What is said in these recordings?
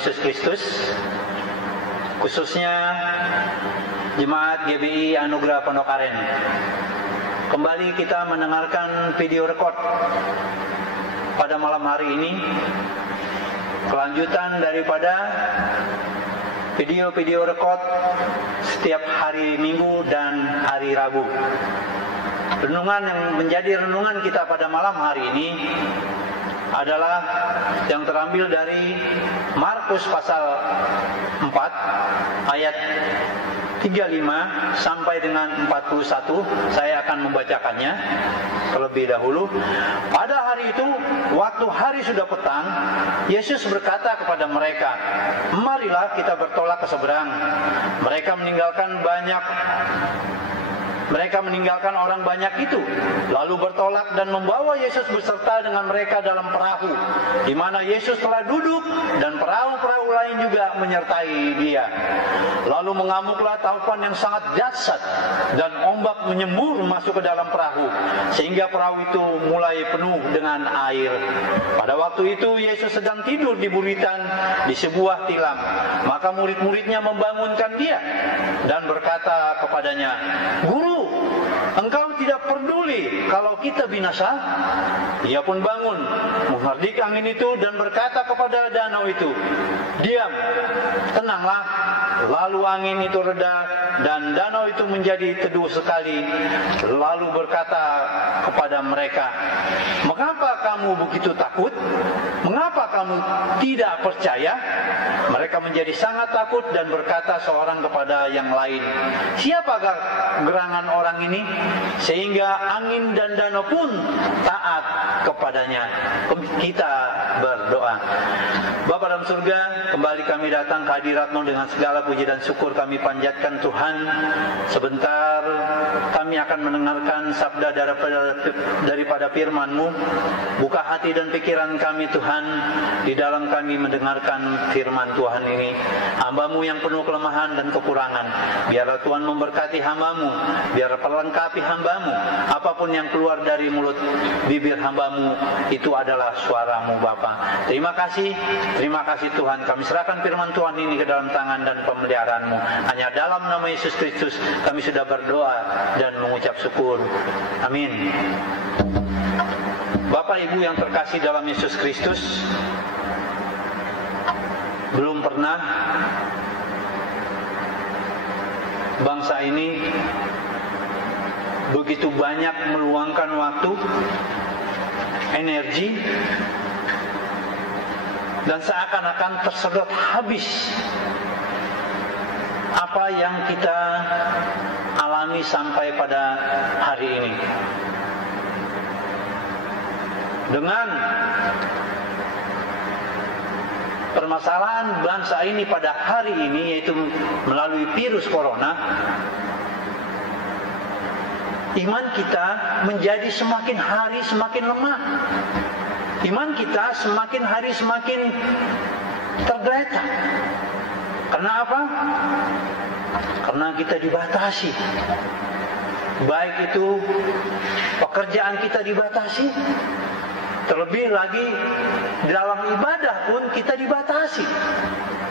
Yesus Kristus, khususnya Jemaat GBI Anugerah Pondok Aren. Kembali kita mendengarkan video rekod pada malam hari ini, kelanjutan daripada video-video rekod setiap hari Minggu dan hari Rabu. Renungan yang menjadi renungan kita pada malam hari ini adalah yang terambil dari Markus pasal 4 ayat 35 sampai dengan 41. Saya akan membacakannya terlebih dahulu. Pada hari itu, waktu hari sudah petang, Yesus berkata kepada mereka, "Marilah kita bertolak ke seberang." Mereka meninggalkan orang banyak itu, lalu bertolak dan membawa Yesus beserta dengan mereka dalam perahu, di mana Yesus telah duduk dan perahu-perahu lain juga menyertai dia. Lalu mengamuklah taufan yang sangat dahsyat dan ombak menyembur masuk ke dalam perahu, sehingga perahu itu mulai penuh dengan air. Pada waktu itu Yesus sedang tidur di buritan di sebuah tilam. Maka murid-muridnya membangunkan dia dan berkata kepadanya, "Guru, engkau tidak peduli kalau kita binasa?" Ia pun bangun, menghardik angin itu dan berkata kepada danau itu, "Diam, tenanglah." Lalu angin itu reda dan danau itu menjadi teduh sekali. Lalu berkata kepada mereka, "Mengapa kamu begitu takut? Mengapa kamu tidak percaya?" Mereka menjadi sangat takut dan berkata seorang kepada yang lain, "Siapakah gerangan orang ini sehingga angin dan danau pun taat kepadanya?" Kita berdoa. Bapa dalam surga, kembali kami datang ke hadirat-Mu dengan segala puji dan syukur kami panjatkan Tuhan. Sebentar kami akan mendengarkan sabda daripada firman-Mu. Buka hati dan pikiran kami Tuhan, di dalam kami mendengarkan firman Tuhan ini. Hamba-Mu yang penuh kelemahan dan kekurangan, biarlah Tuhan memberkati hamba-Mu, biar pelengkapi hamba-Mu. Apapun yang keluar dari mulut bibir hamba-Mu, itu adalah suara-Mu Bapa. Terima kasih Tuhan. Kami serahkan firman Tuhan ini ke dalam tangan dan pemeliharaan-Mu. Hanya dalam nama Yesus Kristus kami sudah berdoa dan mengucap syukur. Amin. Bapak Ibu yang terkasih dalam Yesus Kristus, belum pernah bangsa ini begitu banyak meluangkan waktu, energi, dan seakan-akan tersedot habis apa yang kita alami sampai pada hari ini. Dengan permasalahan bangsa ini pada hari ini, yaitu melalui virus corona, iman kita menjadi semakin hari semakin lemah. Iman kita semakin hari semakin tergeletak. Karena apa? Karena kita dibatasi. Baik itu pekerjaan kita dibatasi, terlebih lagi dalam ibadah pun kita dibatasi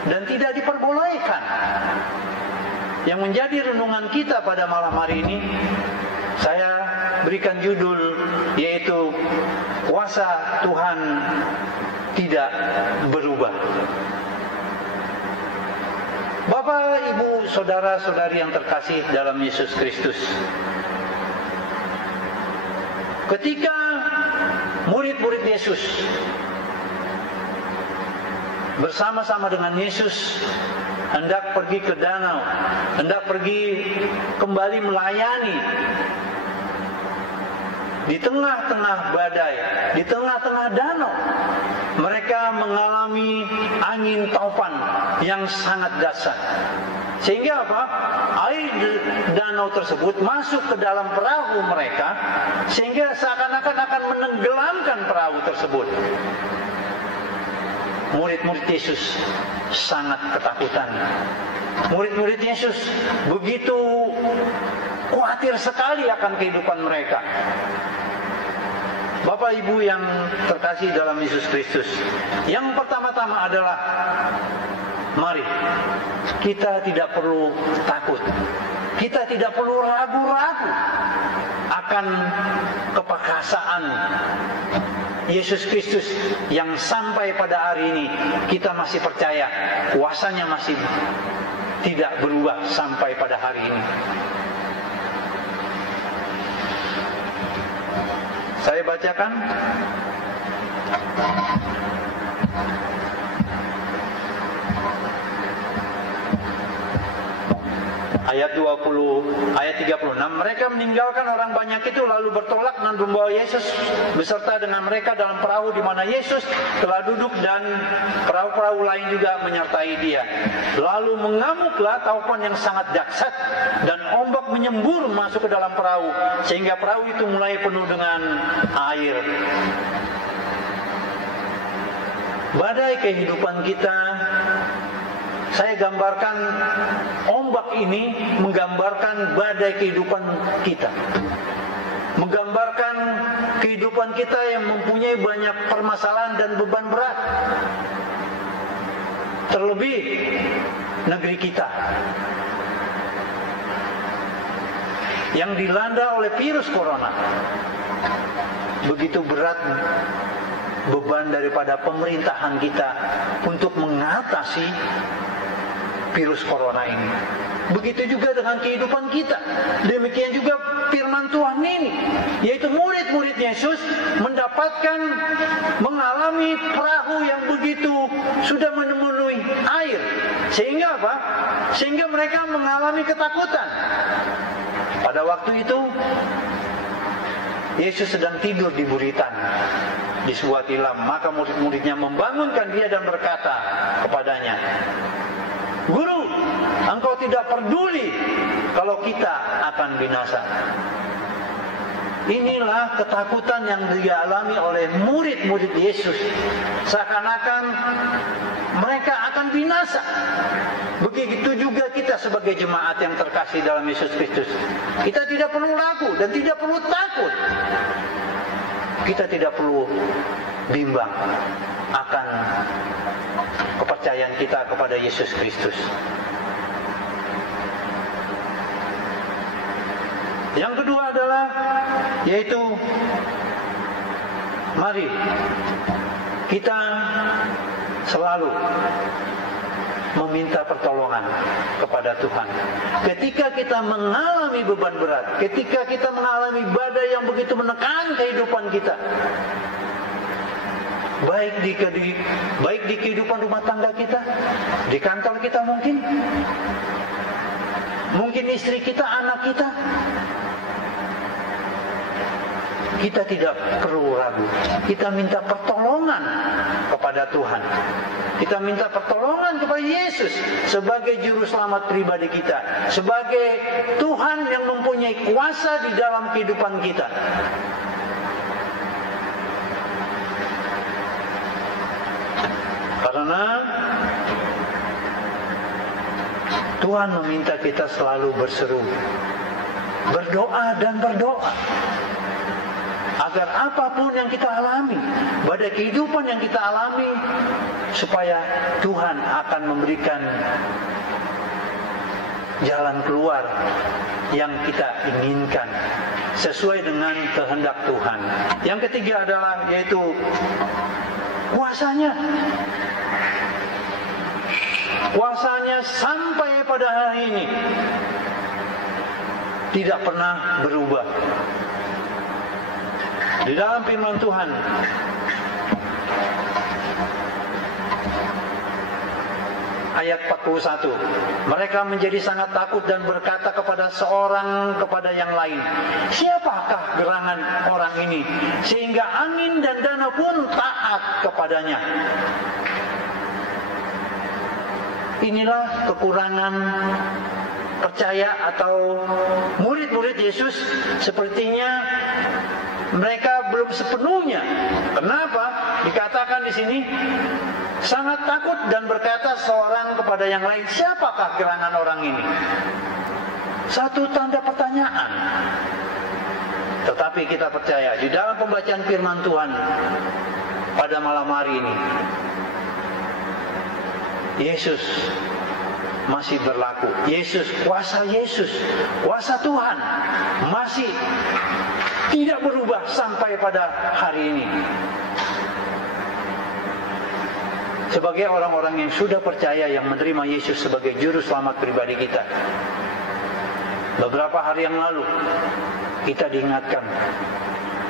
dan tidak diperbolehkan. Yang menjadi renungan kita pada malam hari ini, saya berikan judul, yaitu kuasa Tuhan tidak berubah. Bapak, Ibu, saudara-saudari yang terkasih dalam Yesus Kristus, ketika murid-murid Yesus bersama-sama dengan Yesus hendak pergi ke danau, hendak pergi kembali melayani di tengah-tengah badai, di tengah-tengah danau, mereka mengalami angin taufan yang sangat dahsyat. Sehingga apa? Air danau tersebut masuk ke dalam perahu mereka, sehingga seakan-akan akan menenggelamkan perahu tersebut. Murid-murid Yesus sangat ketakutan. Murid-murid Yesus begitu khawatir sekali akan kehidupan mereka. Bapak Ibu yang terkasih dalam Yesus Kristus, yang pertama-tama adalah mari kita tidak perlu takut, kita tidak perlu ragu-ragu akan keperkasaan Yesus Kristus yang sampai pada hari ini kita masih percaya kuasanya masih tidak berubah sampai pada hari ini. Saya bacakan ayat 36. Mereka meninggalkan orang banyak itu lalu bertolak dan membawa Yesus beserta dengan mereka dalam perahu di mana Yesus telah duduk, dan perahu-perahu lain juga menyertai dia. Lalu mengamuklah taufan yang sangat dahsyat dan ombak menyembur masuk ke dalam perahu sehingga perahu itu mulai penuh dengan air. Badai kehidupan kita, saya gambarkan ombak ini menggambarkan badai kehidupan kita, menggambarkan kehidupan kita yang mempunyai banyak permasalahan dan beban berat. Terlebih negeri kita yang dilanda oleh virus corona. Begitu berat beban daripada pemerintahan kita untuk mengatasi virus corona ini. Begitu juga dengan kehidupan kita. Demikian juga firman Tuhan ini, yaitu murid-murid Yesus mengalami perahu yang begitu sudah memenuhi air. Sehingga apa? Sehingga mereka mengalami ketakutan. Pada waktu itu Yesus sedang tidur di buritan di sebuah tilam. Maka murid-muridnya membangunkan dia dan berkata kepadanya, "Guru, engkau tidak peduli kalau kita akan binasa." Inilah ketakutan yang dialami oleh murid-murid Yesus. Seakan-akan mereka akan binasa. Begitu juga kita sebagai jemaat yang terkasih dalam Yesus Kristus. Kita tidak perlu ragu dan tidak perlu takut. Kita tidak perlu bimbang akan kepercayaan kita kepada Yesus Kristus. Yang kedua adalah yaitu mari kita selalu meminta pertolongan kepada Tuhan. Ketika kita mengalami beban berat, ketika kita mengalami badai yang begitu menekan kehidupan kita, baik di kehidupan rumah tangga kita, di kantor kita mungkin istri kita, anak kita. Kita tidak perlu ragu. Kita minta pertolongan kepada Tuhan. Kita minta pertolongan kepada Yesus sebagai juru selamat pribadi kita, sebagai Tuhan yang mempunyai kuasa di dalam kehidupan kita. Karena Tuhan meminta kita selalu berseru, berdoa dan berdoa, agar apapun yang kita alami, badai kehidupan yang kita alami, supaya Tuhan akan memberikan jalan keluar yang kita inginkan sesuai dengan kehendak Tuhan. Yang ketiga adalah yaitu kuasanya. Kuasanya sampai pada hari ini tidak pernah berubah. Di dalam firman Tuhan, ayat 41, mereka menjadi sangat takut dan berkata kepada yang lain, "Siapakah gerangan orang ini sehingga angin dan danau pun taat kepadanya?" Inilah kekurangan percaya atau murid-murid Yesus. Sepertinya mereka belum sepenuhnya. Kenapa? Dikatakan di sini sangat takut dan berkata seorang kepada yang lain, "Siapakah gerangan orang ini?" Satu tanda pertanyaan. Tetapi kita percaya di dalam pembacaan firman Tuhan pada malam hari ini, Yesus masih berlaku. Yesus, kuasa Tuhan masih tidak berubah sampai pada hari ini. Sebagai orang-orang yang sudah percaya, yang menerima Yesus sebagai juru selamat pribadi kita, beberapa hari yang lalu kita diingatkan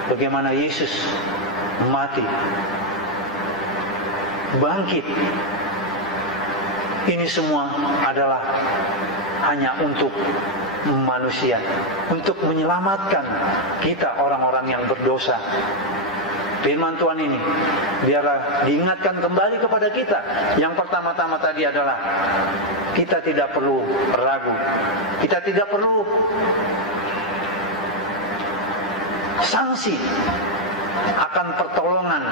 bagaimana Yesus mati, bangkit. Ini semua adalah hanya untuk manusia, untuk menyelamatkan kita orang-orang yang berdosa. Firman Tuhan ini biarlah diingatkan kembali kepada kita. Yang pertama-tama tadi adalah kita tidak perlu ragu, kita tidak perlu sanksi akan pertolongan,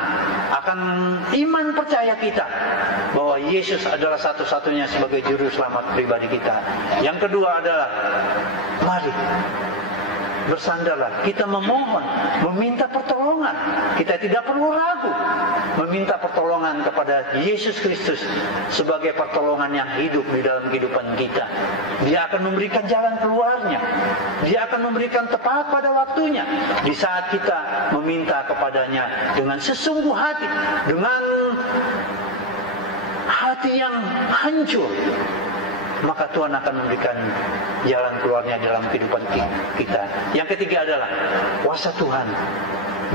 akan iman percaya kita bahwa Yesus adalah satu-satunya sebagai juru selamat pribadi kita. Yang kedua adalah mari bersandarlah, kita memohon, meminta pertolongan. Kita tidak perlu ragu meminta pertolongan kepada Yesus Kristus sebagai pertolongan yang hidup di dalam kehidupan kita. Dia akan memberikan jalan keluarnya. Dia akan memberikan tepat pada waktunya di saat kita meminta kepadanya dengan sesungguh hati, dengan hati yang hancur. Maka Tuhan akan memberikan jalan keluarnya dalam kehidupan kita. Yang ketiga adalah kuasa Tuhan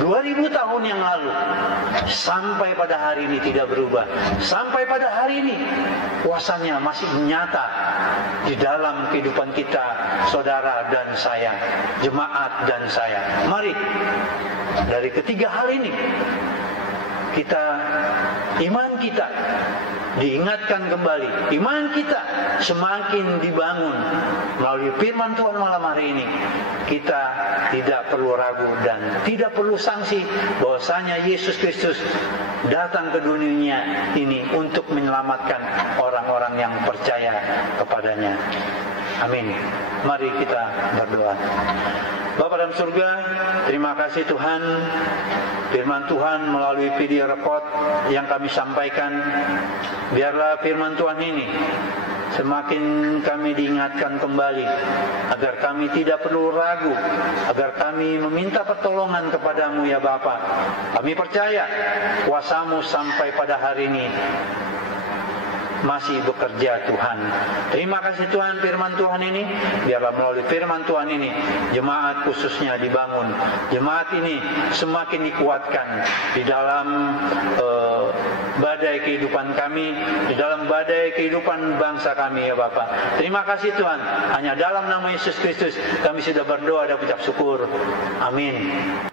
2000 tahun yang lalu sampai pada hari ini tidak berubah. Sampai pada hari ini kuasanya masih nyata di dalam kehidupan kita, saudara dan saya, jemaat dan saya. Mari dari ketiga hal ini iman kita diingatkan kembali, iman kita semakin dibangun melalui firman Tuhan malam hari ini. Kita tidak perlu ragu dan tidak perlu sanksi bahwasanya Yesus Kristus datang ke dunia ini untuk menyelamatkan orang-orang yang percaya kepadanya. Amin. Mari kita berdoa. Bapa dalam surga, terima kasih Tuhan, firman Tuhan melalui video report yang kami sampaikan. Biarlah firman Tuhan ini semakin kami diingatkan kembali agar kami tidak perlu ragu, agar kami meminta pertolongan kepadamu ya Bapa. Kami percaya kuasamu sampai pada hari ini masih bekerja Tuhan. Terima kasih Tuhan, firman Tuhan ini biarlah melalui firman Tuhan ini jemaat khususnya dibangun, jemaat ini semakin dikuatkan di dalam badai kehidupan kami, di dalam badai kehidupan bangsa kami ya Bapa. Terima kasih Tuhan, hanya dalam nama Yesus Kristus kami sudah berdoa dan ucap syukur. Amin.